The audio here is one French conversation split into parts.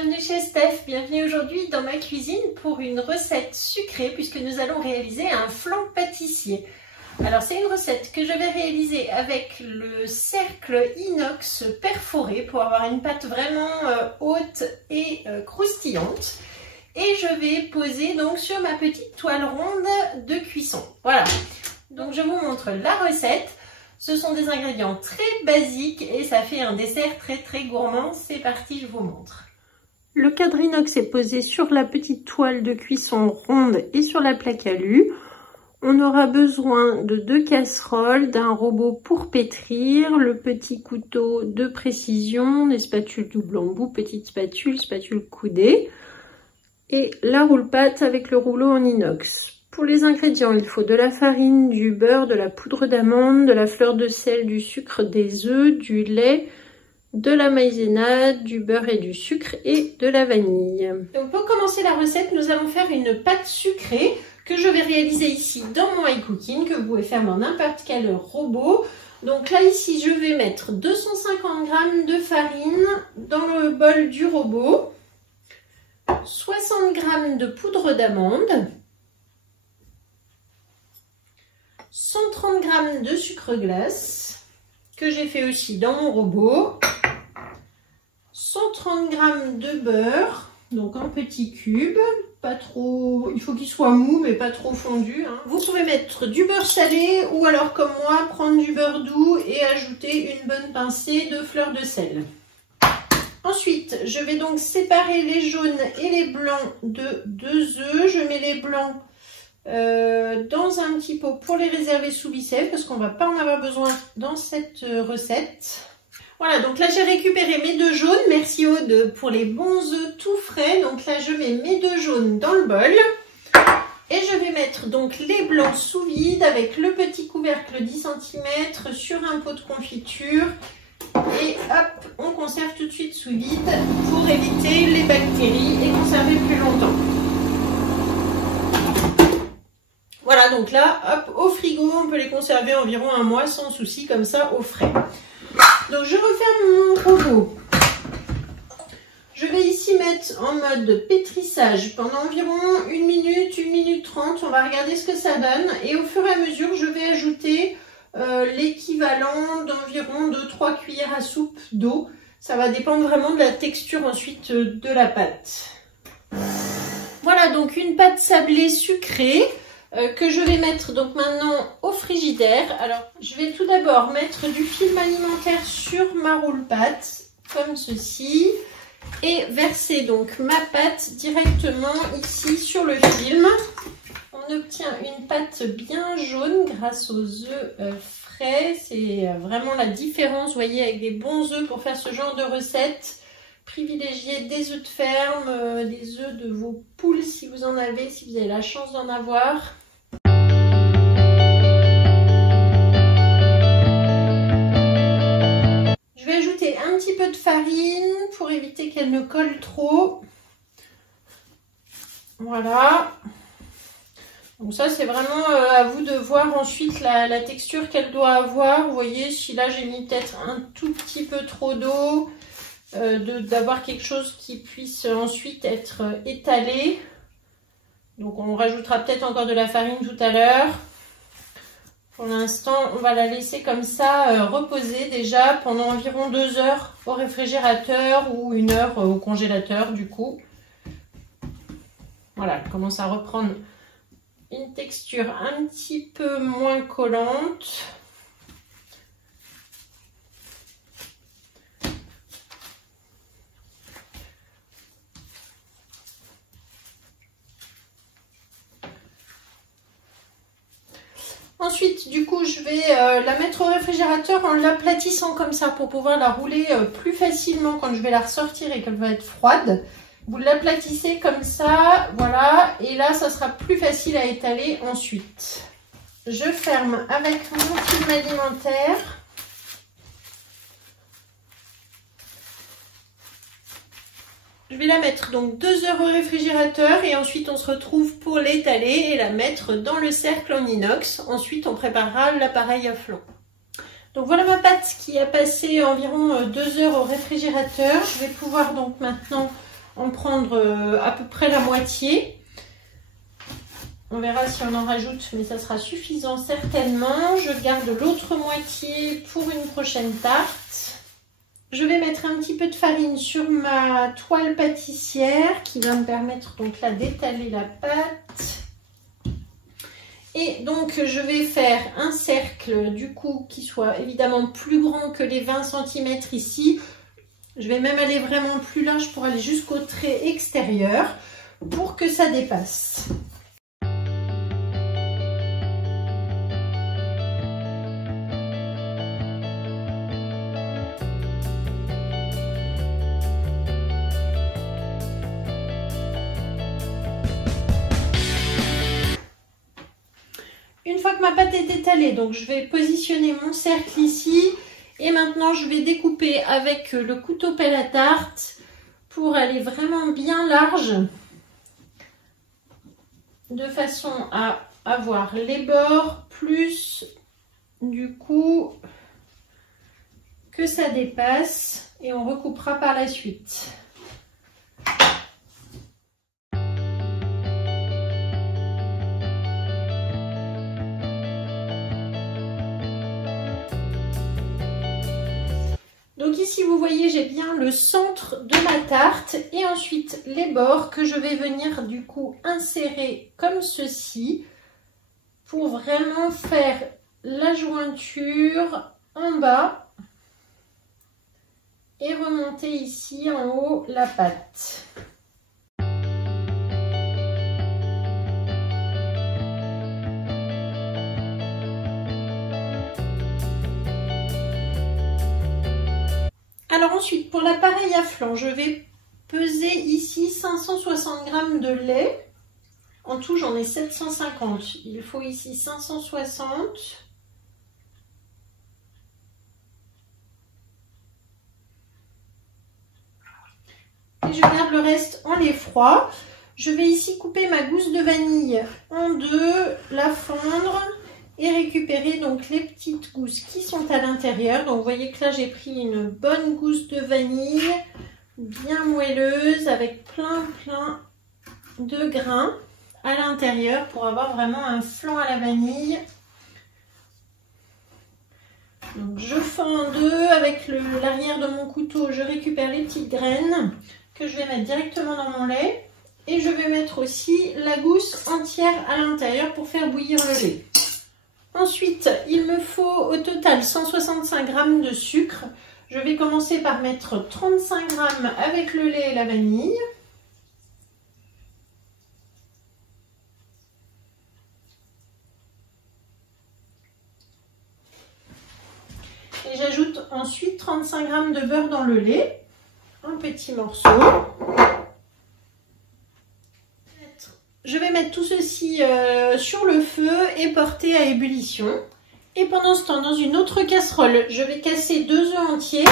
bienvenue chez Steph, bienvenue aujourd'hui dans ma cuisine pour une recette sucrée puisque nous allons réaliser un flan pâtissier. Alors c'est une recette que je vais réaliser avec le cercle inox perforé pour avoir une pâte vraiment haute et croustillante. Et je vais poser donc sur ma petite toile ronde de cuisson. Voilà, donc je vous montre la recette. Ce sont des ingrédients très basiques et ça fait un dessert très gourmand. C'est parti, je vous montre. Le cadre inox est posé sur la petite toile de cuisson ronde et sur la plaque alu. On aura besoin de 2 casseroles, d'un robot pour pétrir, le petit couteau de précision, des spatules double embout, petite spatule coudée et la roule-pâte avec le rouleau en inox. Pour les ingrédients, il faut de la farine, du beurre, de la poudre d'amande, de la fleur de sel, du sucre, des œufs, du lait, de la maïzena, du beurre et du sucre et de la vanille. Donc pour commencer la recette, nous allons faire une pâte sucrée que je vais réaliser ici dans mon iCooking, que vous pouvez faire dans n'importe quel robot. Donc là ici, je vais mettre 250 g de farine dans le bol du robot, 60 g de poudre d'amande, 130 g de sucre glace que j'ai fait aussi dans mon robot, 130 g de beurre, donc en petits cubes, pas trop, il faut qu'il soit mou mais pas trop fondu, hein. Vous pouvez mettre du beurre salé ou alors comme moi prendre du beurre doux et ajouter une bonne pincée de fleur de sel. Ensuite, je vais donc séparer les jaunes et les blancs de 2 œufs. Je mets les blancs dans un petit pot pour les réserver sous ficelle parce qu'on va pas en avoir besoin dans cette recette. Voilà, donc là j'ai récupéré mes 2 jaunes. Merci Aude pour les bons œufs tout frais. Donc là je mets mes 2 jaunes dans le bol et je vais mettre donc les blancs sous vide avec le petit couvercle 10 cm sur un pot de confiture. Et hop, on conserve tout de suite sous vide pour éviter les bactéries et conserver plus longtemps. Voilà, donc là, hop, au frigo, on peut les conserver environ 1 mois sans souci, comme ça, au frais. Donc je referme mon robot. Je vais ici mettre en mode pétrissage pendant environ 1 minute, 1 minute 30. On va regarder ce que ça donne. Et au fur et à mesure, je vais ajouter l'équivalent d'environ 2-3 cuillères à soupe d'eau. Ça va dépendre vraiment de la texture ensuite de la pâte. Voilà donc une pâte sablée sucrée que je vais mettre donc maintenant au frigidaire. Alors je vais tout d'abord mettre du film alimentaire sur ma roule-pâte comme ceci et verser donc ma pâte directement ici sur le film. On obtient une pâte bien jaune grâce aux œufs frais. C'est vraiment la différence, vous voyez, avec des bons œufs pour faire ce genre de recette. Privilégiez des œufs de ferme, des œufs de vos poules si vous en avez, si vous avez la chance d'en avoir. Je vais ajouter un petit peu de farine pour éviter qu'elle ne colle trop. Voilà. Donc ça c'est vraiment à vous de voir ensuite la texture qu'elle doit avoir. Vous voyez, si là j'ai mis peut-être un tout petit peu trop d'eau, d'avoir quelque chose qui puisse ensuite être étalé. Donc on rajoutera peut-être encore de la farine tout à l'heure. Pour l'instant, on va la laisser comme ça reposer déjà pendant environ 2 heures au réfrigérateur ou 1 heure au congélateur du coup. Voilà, elle commence à reprendre une texture un petit peu moins collante. Ensuite, du coup, je vais la mettre au réfrigérateur en l'aplatissant comme ça pour pouvoir la rouler plus facilement quand je vais la ressortir et qu'elle va être froide. Vous l'aplatissez comme ça, voilà, et là, ça sera plus facile à étaler ensuite. Je ferme avec mon film alimentaire. Je vais la mettre donc 2 heures au réfrigérateur et ensuite on se retrouve pour l'étaler et la mettre dans le cercle en inox. Ensuite, on préparera l'appareil à flan. Donc voilà ma pâte qui a passé environ 2 heures au réfrigérateur. Je vais pouvoir donc maintenant en prendre à peu près la moitié. On verra si on en rajoute, mais ça sera suffisant certainement. Je garde l'autre moitié pour une prochaine tarte. Je vais mettre un petit peu de farine sur ma toile pâtissière qui va me permettre donc là d'étaler la pâte. Et donc je vais faire un cercle du coup qui soit évidemment plus grand que les 20 cm ici. Je vais même aller vraiment plus large pour aller jusqu'au trait extérieur pour que ça dépasse. Une fois que ma pâte est étalée, donc je vais positionner mon cercle ici et maintenant je vais découper avec le couteau pelle à tarte pour aller vraiment bien large de façon à avoir les bords plus du coup que ça dépasse et on recoupera par la suite. Donc ici vous voyez j'ai bien le centre de ma tarte et ensuite les bords que je vais venir du coup insérer comme ceci pour vraiment faire la jointure en bas et remonter ici en haut la pâte. Alors ensuite, pour l'appareil à flanc, je vais peser ici 560 g de lait. En tout, j'en ai 750. Il faut ici 560. Et je garde le reste en lait froid. Je vais ici couper ma gousse de vanille en deux, la fondre et récupérer donc les petites gousses qui sont à l'intérieur. Donc vous voyez que là j'ai pris une bonne gousse de vanille bien moelleuse avec plein de grains à l'intérieur pour avoir vraiment un flan à la vanille. Donc je fends en deux avec l'arrière de mon couteau, je récupère les petites graines que je vais mettre directement dans mon lait et je vais mettre aussi la gousse entière à l'intérieur pour faire bouillir le lait. Ensuite, il me faut au total 165 g de sucre. Je vais commencer par mettre 35 g avec le lait et la vanille. Et j'ajoute ensuite 35 g de beurre dans le lait, un petit morceau. Je vais mettre tout ceci sur le feu et porter à ébullition. Et pendant ce temps, dans une autre casserole, je vais casser 2 œufs entiers.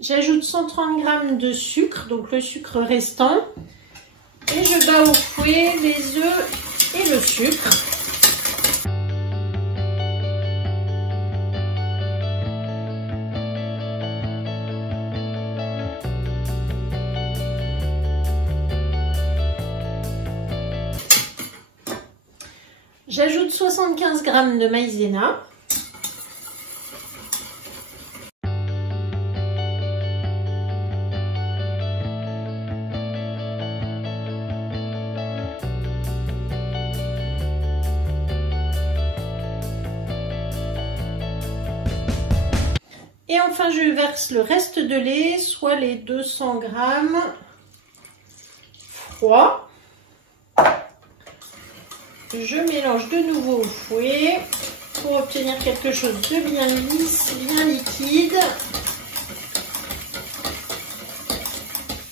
J'ajoute 130 g de sucre, donc le sucre restant. Et je bats au fouet les œufs et le sucre. J'ajoute 75 g de maïzena. Et enfin, je verse le reste de lait, soit les 200 g froid. Je mélange de nouveau au fouet pour obtenir quelque chose de bien lisse, bien liquide.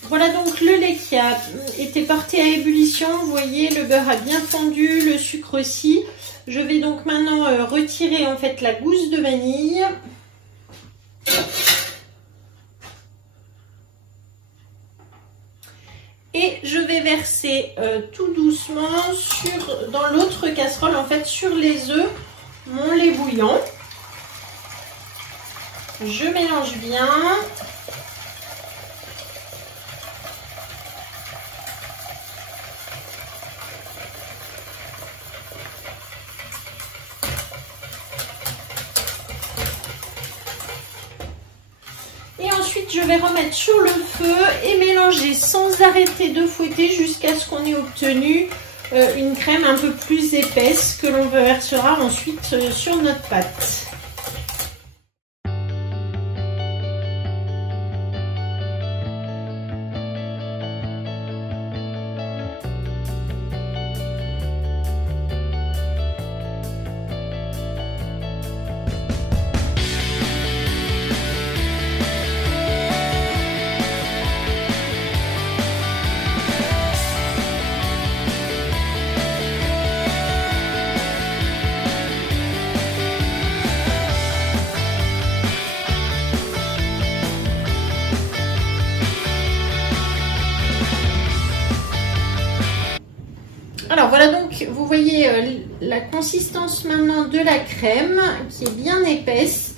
Voilà donc le lait qui a été porté à ébullition. Vous voyez, le beurre a bien fondu, le sucre aussi. Je vais donc maintenant retirer en fait la gousse de vanille. Et je vais verser tout doucement dans l'autre casserole, en fait, sur les œufs, mon lait bouillant. Je mélange bien. Et ensuite, je vais remettre sur le feu et mélanger sans arrêter de fouetter jusqu'à ce qu'on ait obtenu une crème un peu plus épaisse que l'on versera ensuite sur notre pâte. Alors voilà, donc vous voyez la consistance maintenant de la crème qui est bien épaisse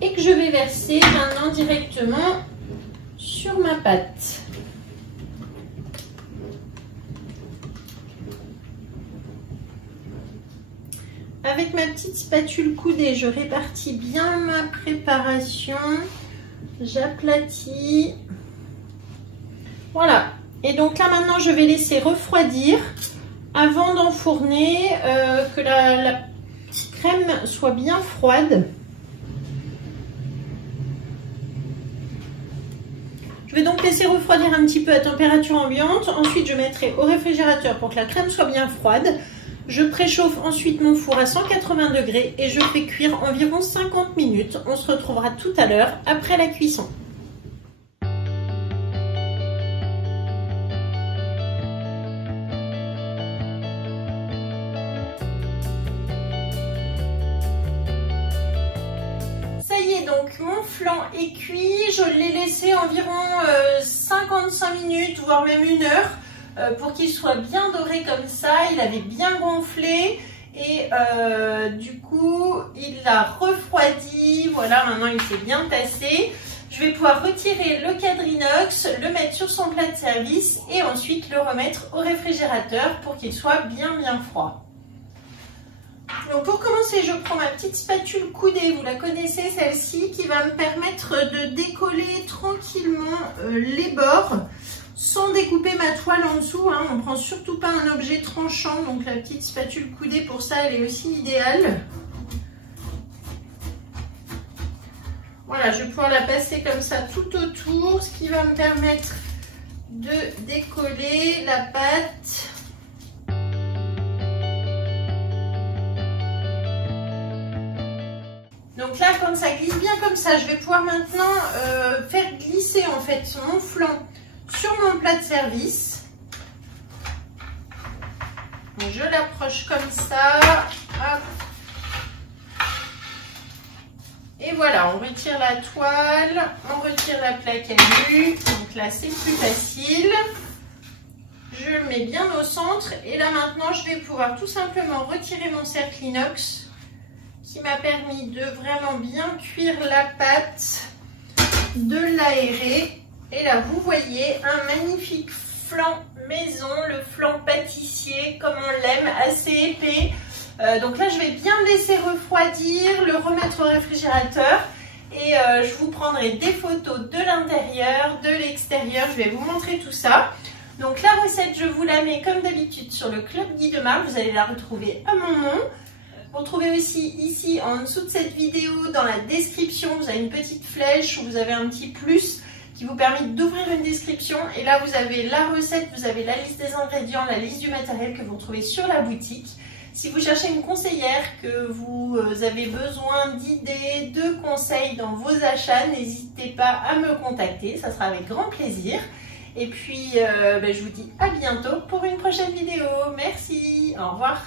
et que je vais verser maintenant directement sur ma pâte. Avec ma petite spatule coudée, je répartis bien ma préparation, j'aplatis. Voilà, et donc là maintenant je vais laisser refroidir avant d'enfourner, que la crème soit bien froide. Je vais donc laisser refroidir un petit peu à température ambiante. Ensuite, je mettrai au réfrigérateur pour que la crème soit bien froide. Je préchauffe ensuite mon four à 180 degrés et je fais cuire environ 50 minutes. On se retrouvera tout à l'heure après la cuisson. Donc mon flan est cuit, je l'ai laissé environ 55 minutes, voire même 1 heure, pour qu'il soit bien doré comme ça. Il avait bien gonflé et du coup il a refroidi. Voilà, maintenant il s'est bien tassé. Je vais pouvoir retirer le cadre inox, le mettre sur son plat de service et ensuite le remettre au réfrigérateur pour qu'il soit bien froid. Donc pour commencer, je prends ma petite spatule coudée, vous la connaissez celle-ci, qui va me permettre de décoller tranquillement les bords sans découper ma toile en dessous. Hein. On ne prend surtout pas un objet tranchant, donc la petite spatule coudée pour ça, elle est aussi idéale. Voilà, je vais pouvoir la passer comme ça tout autour, ce qui va me permettre de décoller la pâte. Donc là, quand ça glisse bien comme ça, je vais pouvoir maintenant faire glisser en fait mon flan sur mon plat de service. Donc, je l'approche comme ça. Hop. Et voilà, on retire la toile, on retire la plaque alu. Donc là, c'est plus facile. Je le mets bien au centre. Et là, maintenant, je vais pouvoir tout simplement retirer mon cercle inox qui m'a permis de vraiment bien cuire la pâte, de l'aérer. Et là, vous voyez un magnifique flan maison, le flan pâtissier, comme on l'aime, assez épais. Donc là, je vais bien le laisser refroidir, le remettre au réfrigérateur. Et je vous prendrai des photos de l'intérieur, de l'extérieur. Je vais vous montrer tout ça. Donc la recette, je vous la mets comme d'habitude sur le Club Guy de Marle. Vous allez la retrouver à mon nom. Vous retrouvez aussi ici en dessous de cette vidéo, dans la description, vous avez une petite flèche où vous avez un petit plus qui vous permet d'ouvrir une description. Et là, vous avez la recette, vous avez la liste des ingrédients, la liste du matériel que vous retrouvez sur la boutique. Si vous cherchez une conseillère, que vous avez besoin d'idées, de conseils dans vos achats, n'hésitez pas à me contacter, ça sera avec grand plaisir. Et puis, je vous dis à bientôt pour une prochaine vidéo. Merci, au revoir.